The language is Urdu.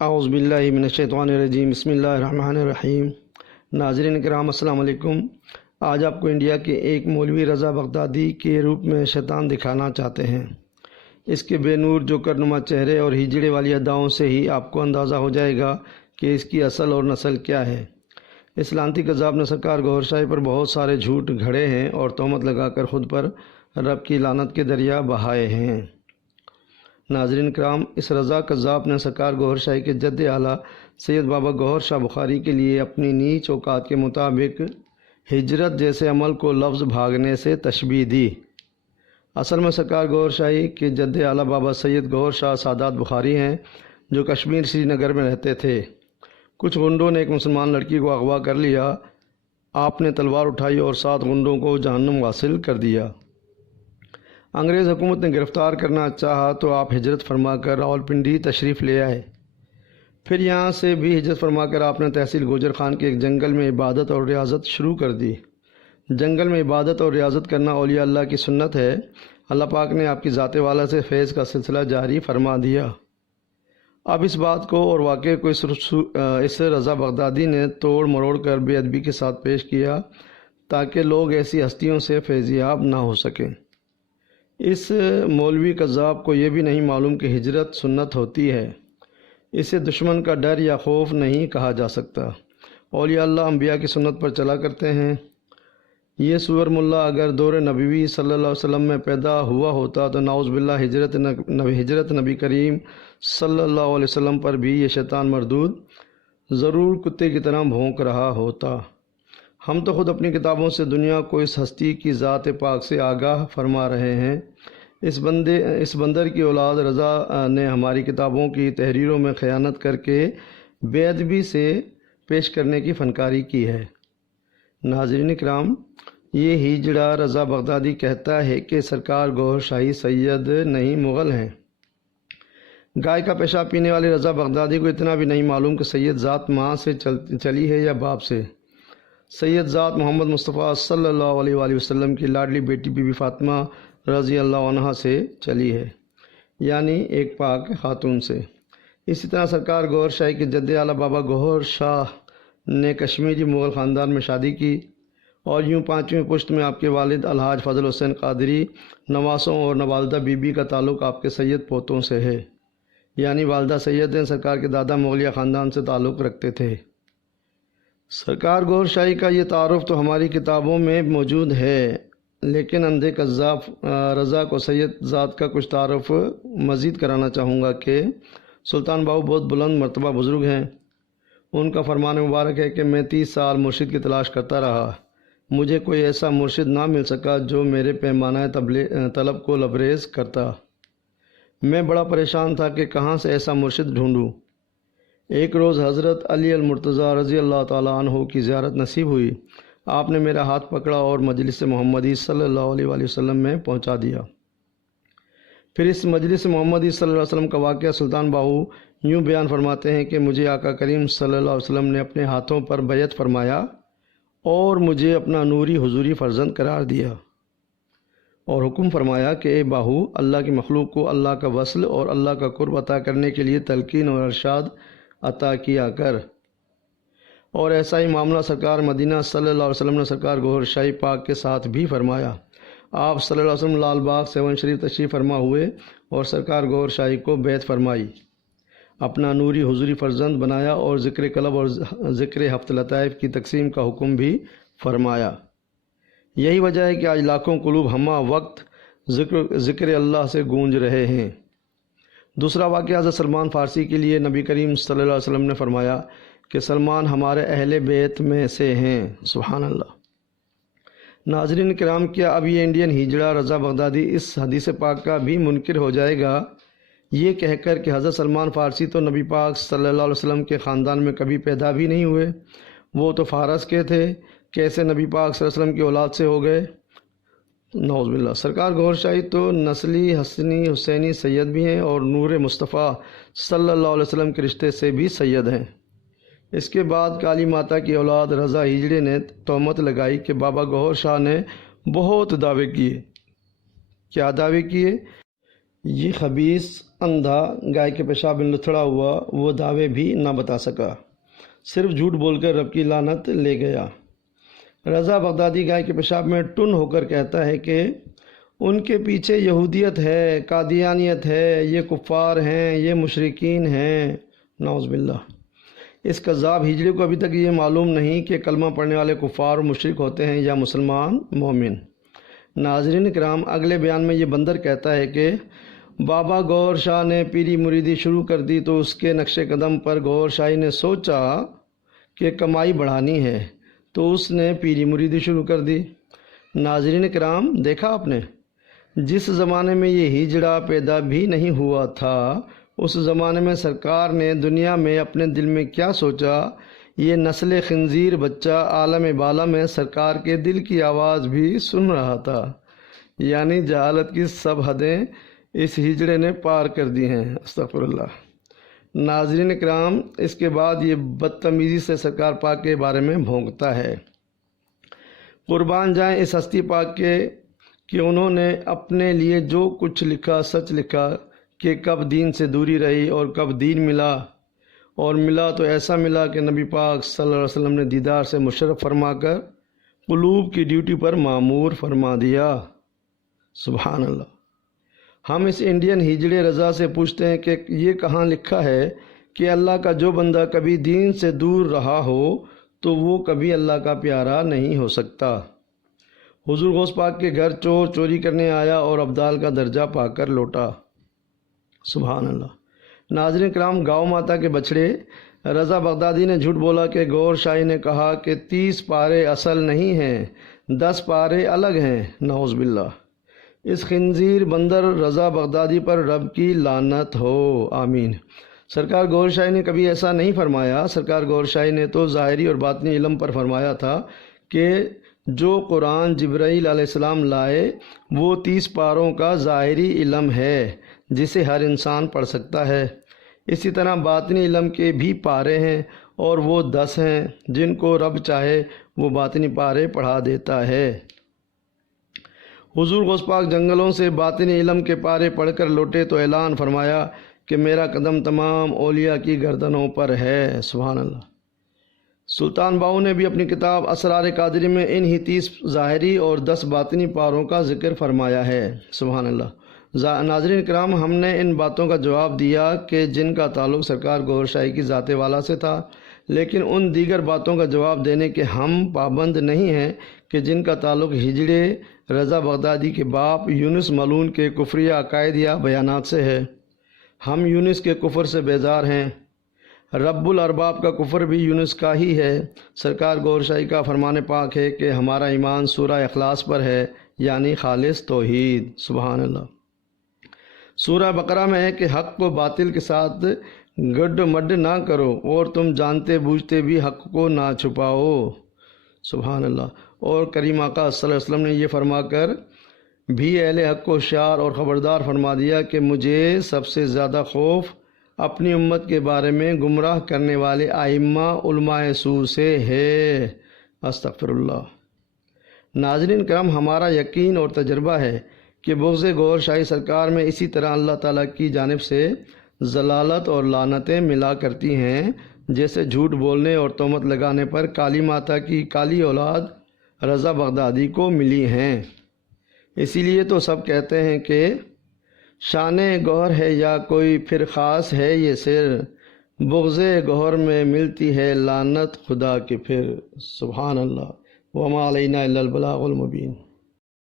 اعوذ باللہ من الشیطان الرجیم، بسم اللہ الرحمن الرحیم۔ ناظرین کرام السلام علیکم۔ آج آپ کو انڈیا کے ایک مولوی رضا بغدادی کے روپ میں شیطان دکھانا چاہتے ہیں۔ اس کے بے نور جوکر نما چہرے اور ہجڑے والی اداؤں سے ہی آپ کو اندازہ ہو جائے گا کہ اس کی اصل اور نسل کیا ہے۔ اس لعنتی کذاب نے سرکار گوھر شاہی پر بہت سارے جھوٹ گھڑے ہیں اور تہمت لگا کر خود پر رب کی لعنت کے دریا بہائے ہیں۔ ناظرین کرام، اس رضا کذاب نے سرکار گوھر شاہی کے جد اعلیٰ سید بابا گوھر شاہ بخاری کے لیے اپنی نیچ اوقات کے مطابق ہجرت جیسے عمل کو لفظ بھاگنے سے تشبیہ دی۔ اصل میں سرکار گوھر شاہی کے جد اعلیٰ بابا سید گوھر شاہ سادات بخاری ہیں، جو کشمیر سری نگر میں رہتے تھے۔ کچھ غنڈوں نے ایک مسلمان لڑکی کو اغوا کر لیا۔ آپ نے تلوار اٹھائی اور 7 غنڈوں کو جہنم واصل کر دیا۔ انگریز حکومت نے گرفتار کرنا چاہا تو آپ ہجرت فرما کر راولپنڈی تشریف لے آئے۔ پھر یہاں سے بھی ہجرت فرما کر آپ نے تحصیل گوجر خان کے ایک جنگل میں عبادت اور ریاضت شروع کر دی۔ جنگل میں عبادت اور ریاضت کرنا اولیاء اللہ کی سنت ہے۔ اللہ پاک نے آپ کی ذات والا سے فیض کا سلسلہ جاری فرما دیا۔ اب اس بات کو اور واقعے کو اس رضا بغدادی نے توڑ مروڑ کر بے ادبی کے ساتھ پیش کیا تاکہ لوگ ایسی ہستیوں سے فیضیاب نہ ہو سکیں۔ اس مولوی کذاب کو یہ بھی نہیں معلوم کہ ہجرت سنت ہوتی ہے۔ اسے دشمن کا ڈر یا خوف نہیں کہا جا سکتا۔ اولیاء اللہ انبیاء کی سنت پر چلا کرتے ہیں۔ یہ سور ملا اگر دور نبوی صلی اللہ علیہ وسلم میں پیدا ہوا ہوتا تو نعوذ باللہ ہجرت نبی کریم صلی اللہ علیہ وسلم پر بھی یہ شیطان مردود ضرور کتے کی طرح بھونک رہا ہوتا۔ ہم تو خود اپنی کتابوں سے دنیا کو اس ہستی کی ذات پاک سے آگاہ فرما رہے ہیں۔ اس بندر کی اولاد رضا نے ہماری کتابوں کی تحریروں میں خیانت کر کے بے ادبی سے پیش کرنے کی فنکاری کی ہے۔ ناظرین کرام، یہ ہجڑا رضا بغدادی کہتا ہے کہ سرکار گوھر شاہی سید نہیں مغل ہیں۔ گائے کا پیشاب پینے والے رضا بغدادی کو اتنا بھی نہیں معلوم کہ سید ذات ماں سے چلی ہے یا باپ سے۔ سید ذات محمد مصطفیٰ صلی اللہ علیہ وآلہ وسلم کی لاڈلی بیٹی بی بی فاطمہ رضی اللہ عنہا سے چلی ہے، یعنی ایک پاک خاتون سے۔ اسی طرح سرکار گوھر شاہی کے جد اعلیٰ بابا گوھر شاہ نے کشمیری مغل خاندان میں شادی کی اور یوں 5ویں پشت میں آپ کے والد الحاج فضل حسین قادری نواسوں اور والدہ بی بی کا تعلق آپ کے سید پوتوں سے ہے، یعنی والدہ سید ہیں، سرکار کے دادا مغلیہ خاندان سے تعلق رکھتے تھے۔ سرکار گوھر شاہی کا یہ تعارف تو ہماری کتابوں میں موجود ہے، لیکن اندھے کذاب رضا کو سید ذات کا کچھ تعارف مزید کرانا چاہوں گا کہ سلطان باہو بہت بلند مرتبہ بزرگ ہیں۔ ان کا فرمان مبارک ہے کہ میں 30 سال مرشد کی تلاش کرتا رہا، مجھے کوئی ایسا مرشد نہ مل سکا جو میرے پیمانہ طلب کو لبریز کرتا۔ میں بڑا پریشان تھا کہ کہاں سے ایسا مرشد ڈھونڈوں۔ ایک روز حضرت علی المرتضیٰ رضی اللہ تعالیٰ عنہ کی زیارت نصیب ہوئی۔ آپ نے میرا ہاتھ پکڑا اور مجلس محمدی صلی اللہ علیہ وآلہ وسلم میں پہنچا دیا۔ پھر اس مجلس محمدی صلی اللہ علیہ وسلم کا واقعہ سلطان باہو یوں بیان فرماتے ہیں کہ مجھے آقا کریم صلی اللہ علیہ وسلم نے اپنے ہاتھوں پر بیعت فرمایا اور مجھے اپنا نوری حضوری فرزند قرار دیا اور حکم فرمایا کہ اے باہو، اللہ کی مخلوق کو اللہ کا وصل اور اللہ کا قرب عطا کرنے کے لیے تلقین اور ارشاد عطا کیا کر۔ اور ایسا ہی معاملہ سرکار مدینہ صلی اللہ علیہ وسلم نے سرکار گوھر شاہی پاک کے ساتھ بھی فرمایا۔ آپ صلی اللہ علیہ وسلم لال باغ 7 شریف تشریف فرما ہوئے اور سرکار گوھر شاہی کو بیعت فرمائی، اپنا نوری حضوری فرزند بنایا اور ذکر قلب اور ذکر ہفت لطائف کی تقسیم کا حکم بھی فرمایا۔ یہی وجہ ہے کہ آج لاکھوں قلوب ہمہ وقت ذکر اللہ سے گونج رہے ہیں۔ دوسرا واقعہ حضرت سلمان فارسی کے لیے نبی کریم صلی اللہ علیہ وسلم نے فرمایا کہ سلمان ہمارے اہل بیت میں سے ہیں۔ سبحان اللہ۔ ناظرین کرام، کیا اب یہ انڈین ہجڑا رضا بغدادی اس حدیث پاک کا بھی منکر ہو جائے گا یہ کہہ کر کہ حضرت سلمان فارسی تو نبی پاک صلی اللہ علیہ وسلم کے خاندان میں کبھی پیدا بھی نہیں ہوئے، وہ تو فارس کے تھے، کیسے نبی پاک صلی اللہ علیہ وسلم کی اولاد سے ہو گئے؟ نعوذ باللہ۔ سرکار گوھر شاہی تو نسلی حسنی حسینی سید بھی ہیں اور نور مصطفیٰ صلی اللہ علیہ وسلم کے رشتے سے بھی سید ہیں۔ اس کے بعد کالی ماتا کی اولاد رضا ہجڑے نے تہمت لگائی کہ بابا گوھر شاہ نے بہت دعوے کیے۔ کیا دعوے کیے؟ یہ خبیث اندھا گائے کے پیشاب میں لتھڑا ہوا وہ دعوے بھی نہ بتا سکا، صرف جھوٹ بول کر رب کی لعنت لے گیا۔ رضا بغدادی گائے کے پیشاب میں ٹن ہو کر کہتا ہے کہ ان کے پیچھے یہودیت ہے، قادیانیت ہے، یہ کفار ہیں، یہ مشرکین ہیں، نعوذ باللہ۔ اس کذاب ہجڑے کو ابھی تک یہ معلوم نہیں کہ کلمہ پڑھنے والے کفار و مشرک ہوتے ہیں یا مسلمان مومن۔ ناظرین کرام، اگلے بیان میں یہ بندر کہتا ہے کہ بابا گور شاہ نے پیری مریدی شروع کر دی تو اس کے نقش قدم پر گور شاہی نے سوچا کہ کمائی بڑھانی ہے تو اس نے پیری مریدی شروع کر دی۔ ناظرین کرام، دیکھا آپ نے، جس زمانے میں یہ ہجڑا پیدا بھی نہیں ہوا تھا اس زمانے میں سرکار نے دنیا میں اپنے دل میں کیا سوچا؟ یہ نسل خنزیر بچہ عالم بالا میں سرکار کے دل کی آواز بھی سن رہا تھا، یعنی جہالت کی سب حدیں اس ہجڑے نے پار کر دی ہیں، استغفر اللہ۔ ناظرین کرام، اس کے بعد یہ بدتمیزی سے سرکار پاک کے بارے میں بھونکتا ہے۔ قربان جائیں اس ہستی پاک کے کہ انہوں نے اپنے لیے جو کچھ لکھا سچ لکھا کہ کب دین سے دوری رہی اور کب دین ملا، اور ملا تو ایسا ملا کہ نبی پاک صلی اللہ علیہ وسلم نے دیدار سے مشرف فرما کر قلوب کی ڈیوٹی پر معمور فرما دیا، سبحان اللہ۔ ہم اس انڈین ہجڑے رضا سے پوچھتے ہیں کہ یہ کہاں لکھا ہے کہ اللہ کا جو بندہ کبھی دین سے دور رہا ہو تو وہ کبھی اللہ کا پیارا نہیں ہو سکتا۔ حضور غوث پاک کے گھر چور چوری کرنے آیا اور ابدال کا درجہ پا کر لوٹا، سبحان اللہ۔ ناظرین کرام، گاؤں ماتا کے بچڑے، رضا بغدادی نے جھوٹ بولا کہ گور شاہی نے کہا کہ 30 پارے اصل نہیں ہیں، 10 پارے الگ ہیں، نعوذ باللہ۔ اس خنزیر بندر رضا بغدادی پر رب کی لعنت ہو، آمین۔ سرکار گور شاہی نے کبھی ایسا نہیں فرمایا۔ سرکار گور شاہی نے تو ظاہری اور باطنی علم پر فرمایا تھا کہ جو قرآن جبرائیل علیہ السلام لائے وہ 30 پاروں کا ظاہری علم ہے جسے ہر انسان پڑھ سکتا ہے۔ اسی طرح باطنی علم کے بھی پارے ہیں اور وہ 10 ہیں، جن کو رب چاہے وہ باطنی پارے پڑھا دیتا ہے۔ حضور غوث پاک جنگلوں سے باطنی علم کے پارے پڑھ کر لوٹے تو اعلان فرمایا کہ میرا قدم تمام اولیاء کی گردنوں پر ہے، سبحان اللہ۔ سلطان باؤ نے بھی اپنی کتاب اسرار قادری میں انہی 30 ظاہری اور 10 باطنی پاروں کا ذکر فرمایا ہے، سبحان اللہ۔ ناظرین کرام، ہم نے ان باتوں کا جواب دیا کہ جن کا تعلق سرکار گور شاہی کی ذات والا سے تھا، لیکن ان دیگر باتوں کا جواب دینے کے ہم پابند نہیں ہیں کہ جن کا تعلق ہجڑے رضا بغدادی کے باپ یونس ملعون کے کفریہ عقائد یا بیانات سے ہے۔ ہم یونس کے کفر سے بیزار ہیں۔ رب الارباب کا کفر بھی یونس کا ہی ہے۔ سرکار گور شاہی کا فرمان پاک ہے کہ ہمارا ایمان سورہ اخلاص پر ہے، یعنی خالص توحید، سبحان اللہ۔ سورہ بقرہ میں ہے کہ حق کو باطل کے ساتھ گڈ مڈ نہ کرو اور تم جانتے بوجھتے بھی حق کو نہ چھپاؤ، سبحان اللہ۔ اور کریم آقا صلی اللہ علیہ وسلم نے یہ فرما کر بھی اہل حق کو ہوشیار اور خبردار فرما دیا کہ مجھے سب سے زیادہ خوف اپنی امت کے بارے میں گمراہ کرنے والے ائمہ علماء سوء سے ہے، استغفر اللہ۔ ناظرین کرام، ہمارا یقین اور تجربہ ہے کہ بغض گور شاہی سرکار میں اسی طرح اللہ تعالیٰ کی جانب سے ضلالت اور لعنتیں ملا کرتی ہیں جیسے جھوٹ بولنے اور تہمت لگانے پر کالی ماتا کی کالی اولاد رضا بغدادی کو ملی ہیں۔ اسی لیے تو سب کہتے ہیں کہ شان گوہر ہے یا کوئی پھر خاص ہے یہ سر، بغض گوہر میں ملتی ہے لعنت خدا کے پھر، سبحان اللہ۔ وما علینا الا البلاغ المبین۔